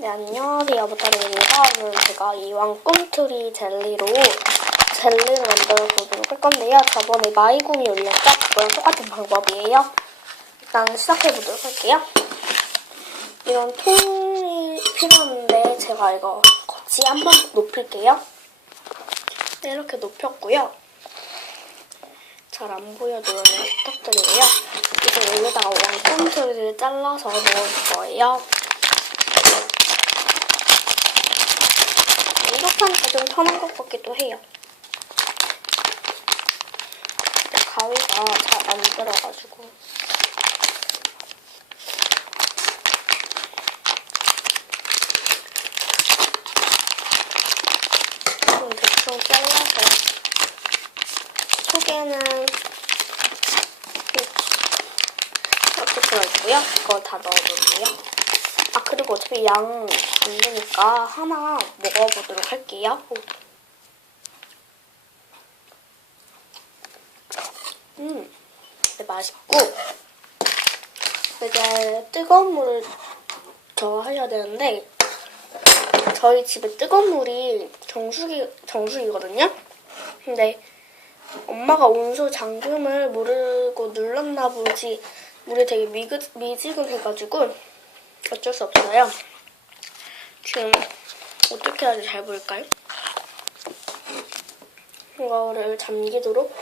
네, 안녕하세요. 버터리입니다. 오늘 제가 이 왕 꿈틀이 젤리로 젤리를 만들어 보도록 할 건데요. 저번에 마이구미 올렸죠? 그거랑 똑같은 방법이에요. 일단 시작해 보도록 할게요. 이런 통이 필요한데 제가 이거 같이 한번 높일게요. 네, 이렇게 높였고요. 잘 안 보여도 오늘 부탁드리고요. 이제 여기다가 왕꿈틀을 잘라서 넣을 거예요. 이렇게 하니까 좀 편한 것 같기도 해요. 가위가 잘 안 들어가지고. 좀 대충 잘라서 속에는 이렇게 들어있고요. 이거 다 넣어볼게요. 아 그리고 어차피 양 안 되니까 하나 먹어보도록 할게요. 음, 네, 맛있고 이제 뜨거운 물을 더 하셔야 되는데 저희 집에 뜨거운 물이 정수기 정수기거든요. 근데 엄마가 온수 잠금을 모르고 눌렀나 보지 물이 되게 미그, 미지근해가지고 어쩔 수 없어요. 지금 어떻게 될지 잘 보일까요? 이거를 잠기도록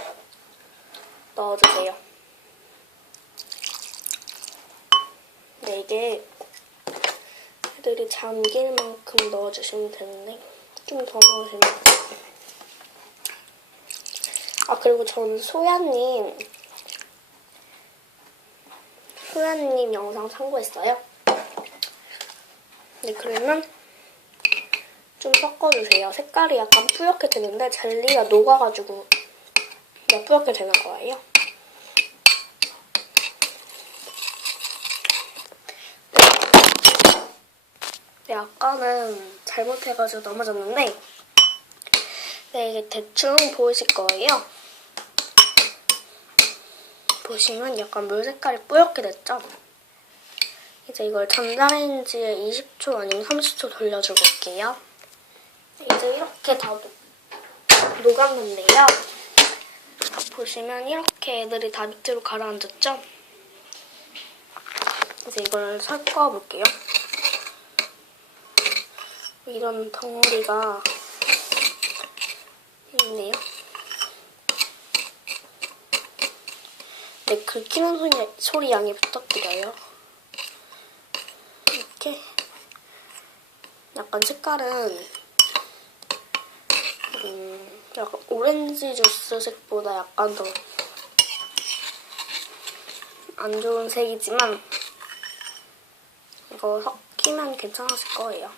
넣어주세요. 네, 이게 애들이 잠길 만큼 넣어주시면 되는데 좀 더 넣으시면 돼요. 아 그리고 저는 소야님 소야님 영상 참고했어요. 네 그러면 좀 섞어주세요. 색깔이 약간 뿌옇게 되는데 젤리가 녹아가지고 몇 뿌옇게 되는 거예요. 네, 아까는 잘못해가지고 넘어졌는데 네, 이게 대충 보이실 거예요. 보시면 약간 물 색깔이 뿌옇게 됐죠? 이제 이걸 전자레인지에 20초 아니면 30초 돌려주고 올게요. 이제 이렇게 다 녹- 녹았는데요. 보시면 이렇게 애들이 다 밑으로 가라앉았죠? 이제 이걸 섞어 볼게요. 이런 덩어리가 있네요. 네, 긁히는 소리, 소리 양해 부탁드려요. 이렇게 약간 색깔은 음, 약간 오렌지 주스 색보다 약간 더 안 좋은 색이지만 이거 섞이면 괜찮았을 거예요.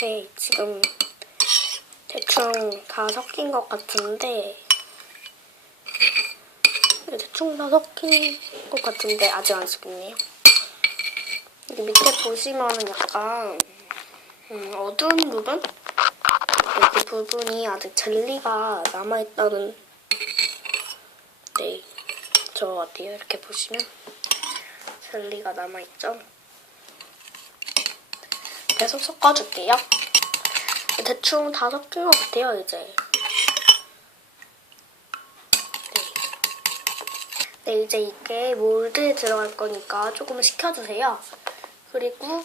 네, 지금 대충 다 섞인 것 같은데 네, 대충 다 섞인 것 같은데 아직 안 섞였네요. 여기 밑에 보시면은 약간 음, 어두운 부분? 여기 부분이 아직 젤리가 남아있다는 네, 저 같아요. 이렇게 보시면 젤리가 남아있죠? 계속 섞어줄게요. 대충 다 섞인 것 같아요, 이제. 네. 네, 이제 이게 몰드에 들어갈 거니까 조금 식혀주세요. 그리고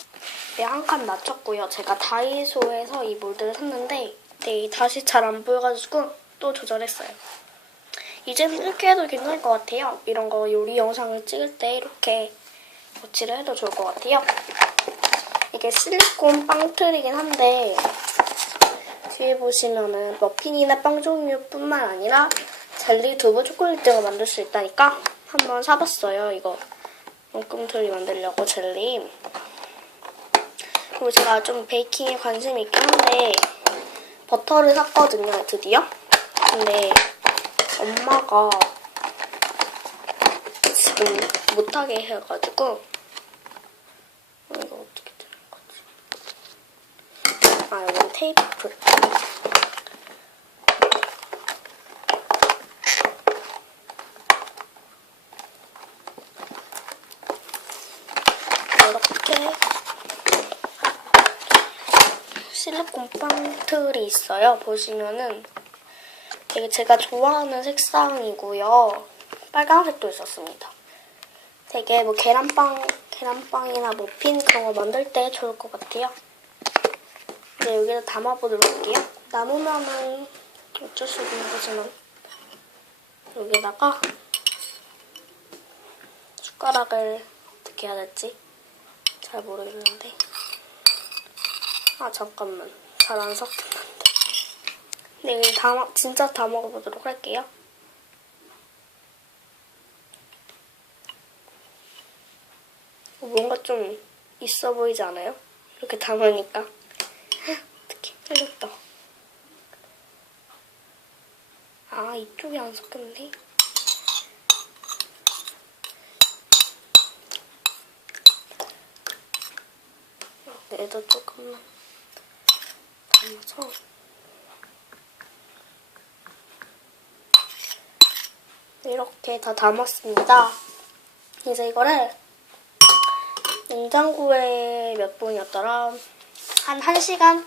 네, 한칸 맞췄고요. 제가 다이소에서 이 몰드를 샀는데 네, 다시 잘 안 보여가지고 또 조절했어요. 이제는 이렇게 해도 괜찮을 것 같아요. 이런 거 요리 영상을 찍을 때 이렇게 거치를 해도 좋을 것 같아요. 이게 실리콘 빵틀이긴 한데 뒤에 보시면은 머핀이나 빵 종류뿐만 아니라 젤리, 두부, 초콜릿 등을 만들 수 있다니까 한번 사봤어요. 이거 엉꿈틀이 만들려고 젤리. 그리고 제가 좀 베이킹에 관심이 있긴 한데 버터를 샀거든요, 드디어. 근데 엄마가 지금 못하게 해가지고 이거 어떻게 되는 거지? 아, 여기 테이프. 이렇게 실리콘 빵틀이 있어요. 보시면은 되게 제가 좋아하는 색상이고요. 빨간색도 있었습니다. 되게 뭐 계란빵, 계란빵이나 머핀 그런 거 만들 때 좋을 것 같아요. 이제 여기다 담아보도록 할게요. 남으면은 어쩔 수 없는 거지만 여기다가 숟가락을 어떻게 해야 될지 잘 모르겠는데 아 잠깐만. 잘 안 섞였는데. 네 여기 다 진짜 다 먹어보도록 할게요. 뭔가 좀 있어 보이지 않아요? 이렇게 담으니까. 어떻게 흘렸다. 아 이쪽이 안 섞였네. 얘도 조금만 담아서 이렇게 다 담았습니다. 이제 이거를 냉장고에 몇 분이었더라? 한 1시간?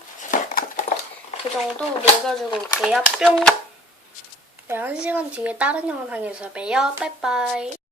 그 정도 녹여주고 올게요. 뿅! 네, 1시간 뒤에 다른 영상에서 봬요. 빠이빠이.